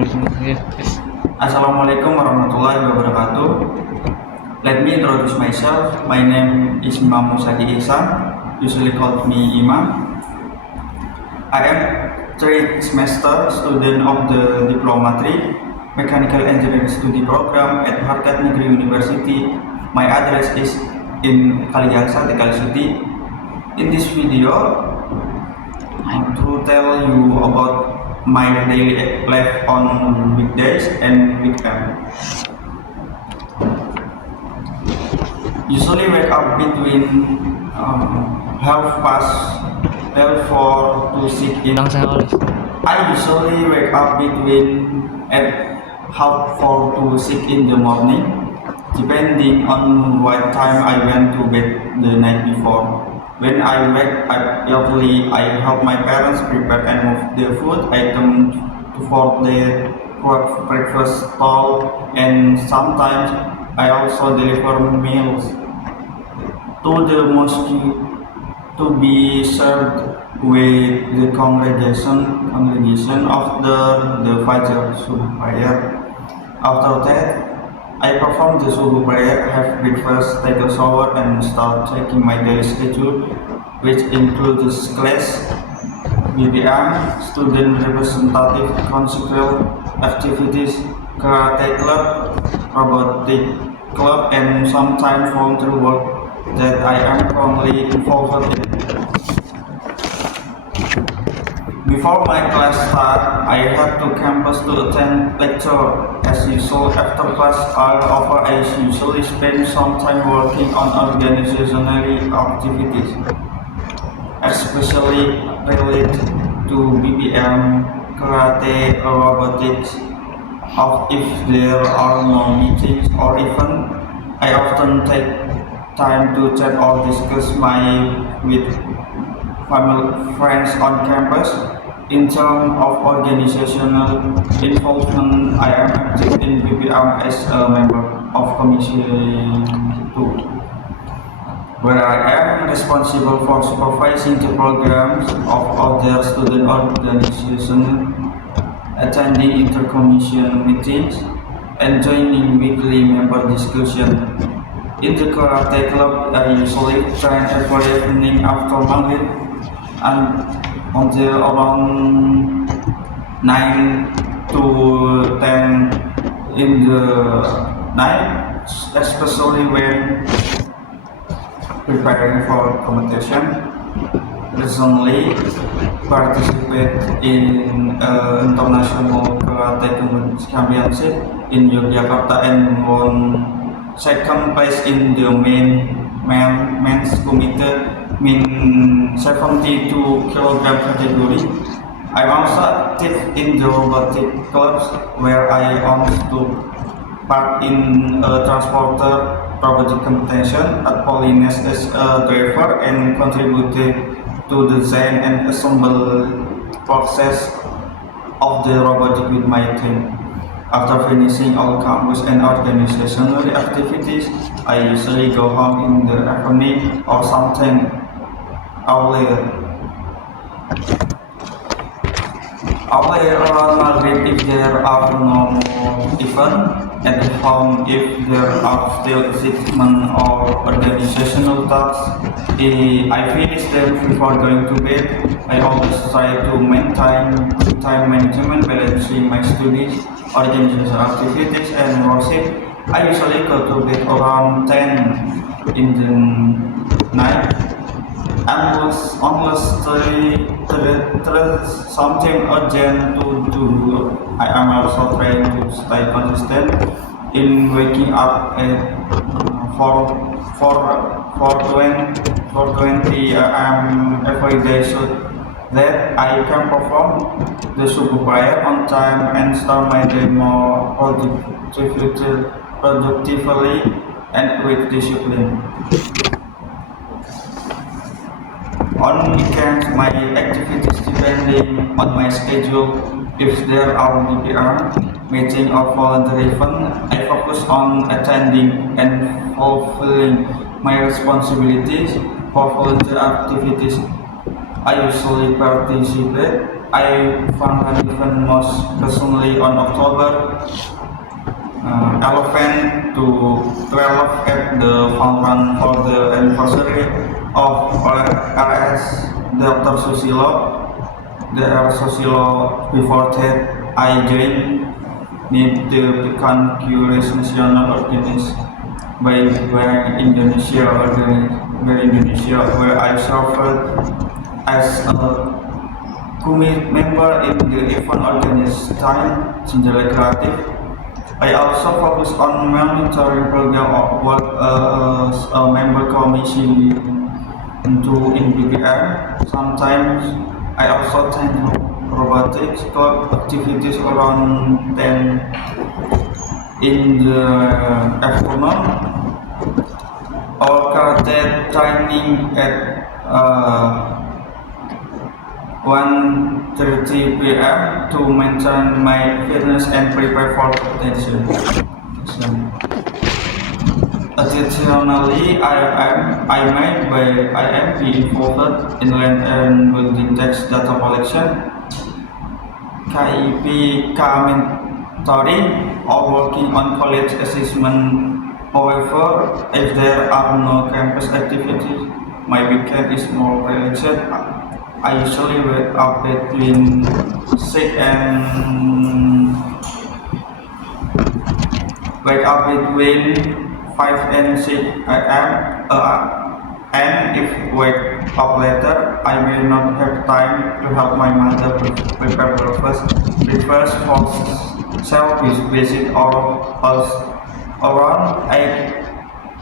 Assalamualaikum warahmatullahi wabarakatuh. Let me introduce myself. My name is Imam Musadi Ihsan, usually called me Imam. I am third semester student of the Diploma 3 Mechanical Engineering Study Program at Harkat Negeri University. My address is in Kaliansa, Tegal City. In this video, I want to tell you about my daily life on weekdays and weekend. Usually wake up between half past 4 to 6 in. I usually wake up between at half 4 to 6 in the morning, depending on what time I went to bed the night before. When I wake up early, I help my parents prepare and move the food items for the breakfast stall, and sometimes I also deliver meals to the mosque to be served with the congregation after the Fajr Subuh prayer. After that, I perform the Subuh prayer, have breakfast, take a shower, and start checking my daily schedule, which includes class, BBM, student representative council activities, karate club, robotic club, and sometimes volunteer work that I am currently involved in. Before my class start, I head to campus to attend lecture. As usual, after class are over, I usually spend some time working on organizational activities, especially related to BBM, karate, or robotics. If there are no meetings or events, I often take time to chat or discuss with family friends on campus. In terms of organizational involvement, I am active in BBM as a member of Commission 2, where I am responsible for supervising the programs of other student organizations, attending inter-commission meetings, and joining weekly member discussion. In the karate club, I usually train every evening after Maghrib and until around 9 to 10 in the night, especially when preparing for competition. Recently participate in international karate championship in Yogyakarta and won second place in the men's committee mean 72 kilogram category. I'm also active in the robotic clubs, where I also took part in a transporter robotic competition at Polines as a driver and contributed to design and assemble process of the robotic with my team. After finishing all campus and organizational activities, I usually go home in the evening or something earlier around Maghrib if there are no more events. At home, if there are still achievement or organizational tasks, I finish them before going to bed. I always try to maintain time management, balancing my studies, organizational activities, and worship. I usually go to bed around 10 in the night, unless there is something urgent to do. I am also trying to stay consistent in waking up at 4:20 a.m. every day so that I can perform the Subuh prayer on time and start my day more productively and with discipline. On weekends, my activities depending on my schedule. If there are BPR, meeting or volunteer event, I focus on attending and fulfilling my responsibilities. For volunteer activities, I usually participate. I find even most personally on October 11 to 12 at the fun run for the anniversary of RS Dr. Susilo. The Susilo before that I joined the Pekan Curious National Organized by Indonesia, where I served as a committee member in the event organized time Senjata Kreatif. I also focus on monitoring program of work as a member committee in BPM. Sometimes I also attend robotics club activities around 10 in the afternoon, or karate training at 1:30 p.m. to maintain my fitness and prepare for potential. Additionally, I am be involved in land and building tax data collection, KIP mentoring, or working on college assessment. However, if there are no campus activities, my weekend is more relaxed. I usually wake up between 5 and 6 a.m. And if wake up later, I may not have time to help my mother prepare breakfast for self-visit or else around 8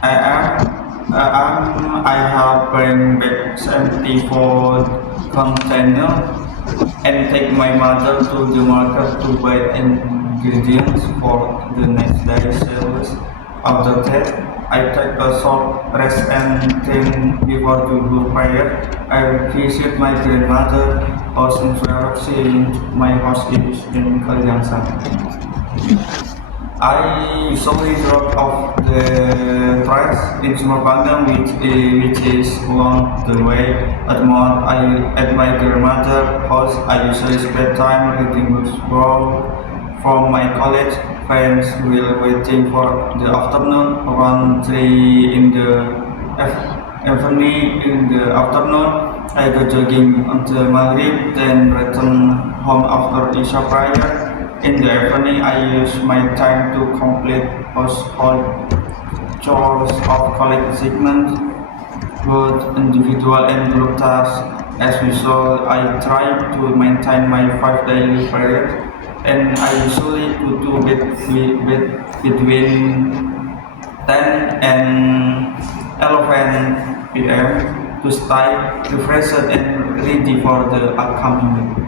a.m. I help bring back 74 container and take my mother to the market to buy ingredients for the next day's service. After that, I take a short rest and then before to do prayer, I visit my grandmother house in Sulawesi. My house is in Kalimantan. I usually drop off the trash in Sumapanda, which is along the way. At my grandmother's house, I usually spend time reading books from my college friends while waiting for the afternoon. Around 3 in the evening in the afternoon, I go jogging until Maghrib, then return home after Isha prayer. In the evening, I use my time to complete household chores of college segments, both individual and group tasks. As usual, I try to maintain my 5 daily prayers, and I usually go to bed between 10 and 11 p.m. to stay refreshed and ready for the upcoming week.